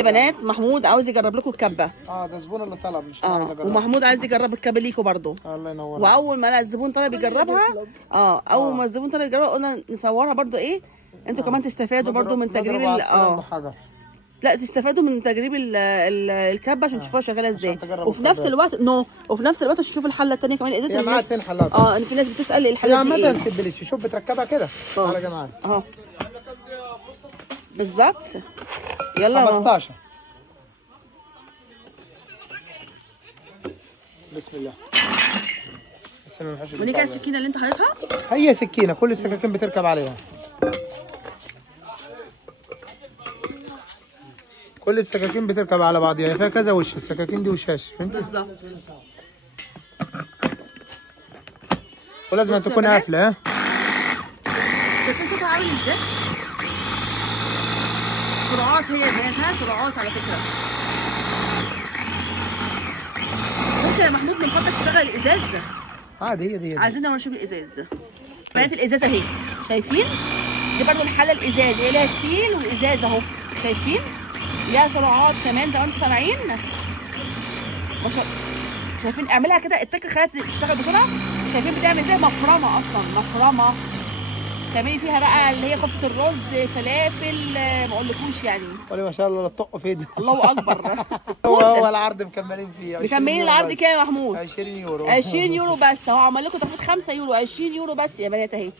يا بنات محمود عاوز يجرب لكم الكبه. ده زبون اللي طلب، مش انا عايز اجرب. ومحمود عايز يجرب الكبه ليكوا برضه. الله ينور. واول ما الزبون طلب يجربها اول ما الزبون طلب يجربها قلنا نصورها برضه ايه، انتوا كمان تستفادوا برضه من تجريب لا تستفادوا من تجريب الكبه عشان تشوفوها شغاله ازاي. وفي نفس الوقت وفي نفس الوقت تشوفوا الحله الثانيه كمان الازاز اللي معاها 2 حلات. ان في ناس بتسال الحله دي ايه. يا سيبليش شوف بتركبها كده. تعالى يا جماعه بالظبط. يلا 15. بسم الله. بس ما ينفعش. ونيجي السكينه اللي انت حاططها. هي سكينه كل السكاكين بتركب عليها. كل السكاكين بتركب على بعضها، يعني فيها كذا وش، السكاكين دي وشاش، فهمت؟ بالظبط. ولازم تكون قافله. ها شايفين صوتها عامل ازاي؟ سرعات هي ذاتها سرعات على فكره. ممكن يا محمود من فضلك تشغل الازاز ده؟ عادي. هي عايزين نوري نشوف الازاز. بنات الازاز اهي شايفين؟ دي برضو الحله الازاز هي لها ستيل والازاز اهو شايفين؟ ليها سرعات كمان زي ما انتم سامعين. شايفين اعملها كده التكه خليها تشتغل بسرعه. شايفين بتعمل زي مفرمه اصلا مفرمه. تعملي فيها بقى اللي هي كفته الرز فلافل ما اقولكوش يعني. قولي ما شاء الله لا تطق في ايدي. الله اكبر. هو العرض مكملين فيه. مكملين العرض كام يا محمود؟ 20 يورو. 20 يورو بس. هو عمل لكم تخفيض 5 يورو 20 يورو بس يا بنات اهي.